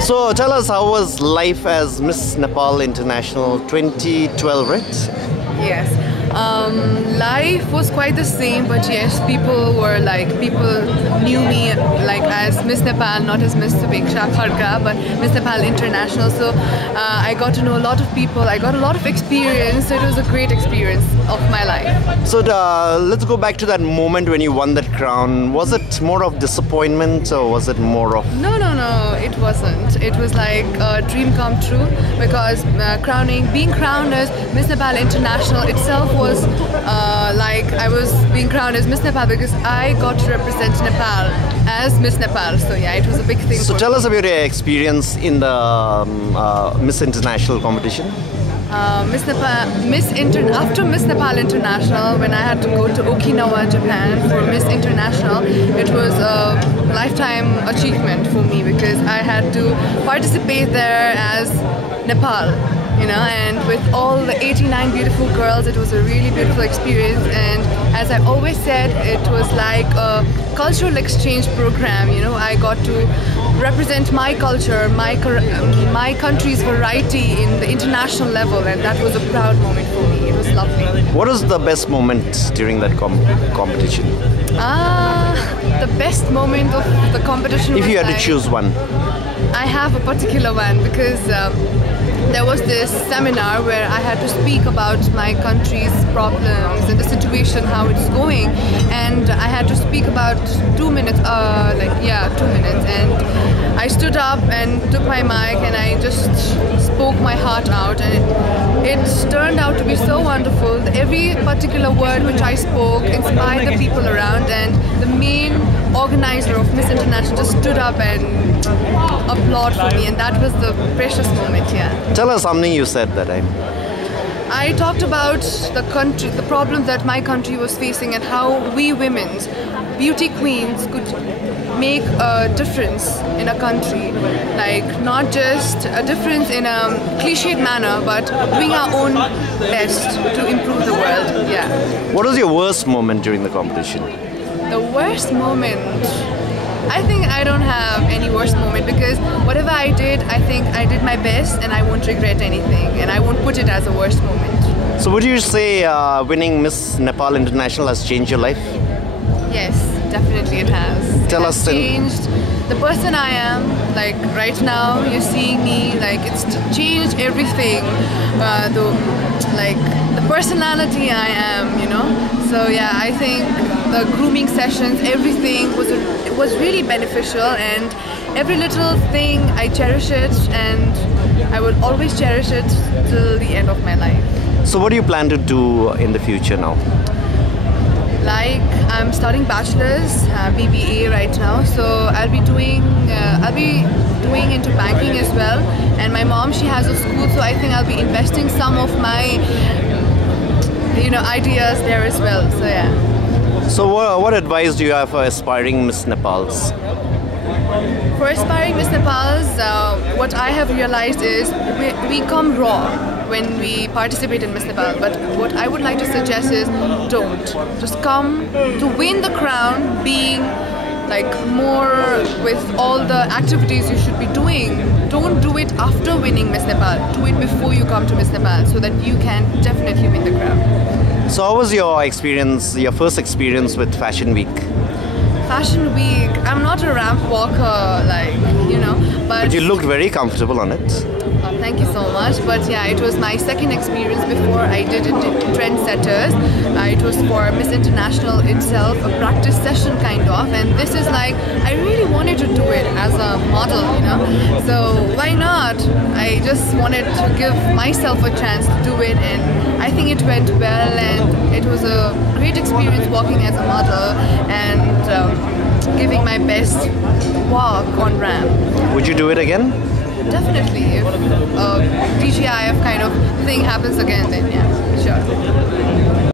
So tell us, how was life as Miss Nepal International 2012, right? Yes. Life was quite the same, but yes, people knew me like as Miss Nepal, not as Miss Subeksha Kharka, but Miss Nepal International. So I got to know a lot of people, I got a lot of experience, so it was a great experience of my life. So let's go back to that moment when you won that crown. Was it more of disappointment or was it more of... No, it wasn't. It was like a dream come true because being crowned as Miss Nepal International itself was like I was being crowned as Miss Nepal because I got to represent Nepal as Miss Nepal. So yeah, it was a big thing. So tell us about your experience in the Miss International competition. After Miss Nepal International, when I had to go to Okinawa, Japan for Miss International, it was a lifetime achievement for me because I had to participate there as Nepal, and with all the 89 beautiful girls, it was a really beautiful experience. And as I always said, it was like a cultural exchange program. I got to represent my culture, my country's variety in the international level, and that was a proud moment for me. It was lovely. What was the best moment during that competition? The best moment of the competition. If you had to choose one. I have a particular one because there was this seminar where I had to speak about my country's problems and the situation, how it's going, and I had to speak about 2 minutes, 2 minutes, and I stood up and took my mic and I just spoke my heart out, and it turned out to be so wonderful. Every particular word which I spoke inspired the people around, and the main organizer of Miss International just stood up and applauded for me, and that was the precious moment. Tell us something you said that time. I talked about the problems that my country was facing, and how we women, beauty queens, could make a difference in a country. Like, not just a difference in a cliched manner, but doing our own best to improve the world. What was your worst moment during the competition? The worst moment? I think I don't have any worst moment because whatever I did, I think I did my best and I won't regret anything, and I won't put it as a worst moment. So would you say winning Miss Nepal International has changed your life? Yes, definitely it has. Tell us. Changed the person I am. Like right now, you're seeing me. Like it's changed everything. The personality I am. So yeah, I think the grooming sessions, everything was really beneficial, and every little thing I cherish it, and I will always cherish it till the end of my life. So what do you plan to do in the future now? Like, I'm studying bachelor's, BBA right now, so I'll be doing into banking as well. And my mom, she has a school, so I think I'll be investing some of my ideas there as well. So yeah. So what advice do you have for aspiring Miss Nepals? For aspiring Miss Nepals, what I have realized is we come raw when we participate in Miss Nepal, but what I would like to suggest is don't. Just come to win the crown, being like more with all the activities you should be doing. Don't do it after winning Miss Nepal. Do it before you come to Miss Nepal so that you can definitely win the crown. So how was your experience, your first experience with Fashion Week? Fashion Week, I'm not a ramp walker, But you looked very comfortable on it. Thank you so much. But yeah, it was my second experience before I did it in Trendsetters. It was for Miss International itself, a practice session kind of. And this is like, I really wanted to do it as a model, So why not? I just wanted to give myself a chance to do it, and I think it went well, and it was a great experience walking as a model and giving my best walk on ramp. Would you do it again? Definitely. If a DGIF kind of thing happens again, then yeah, sure.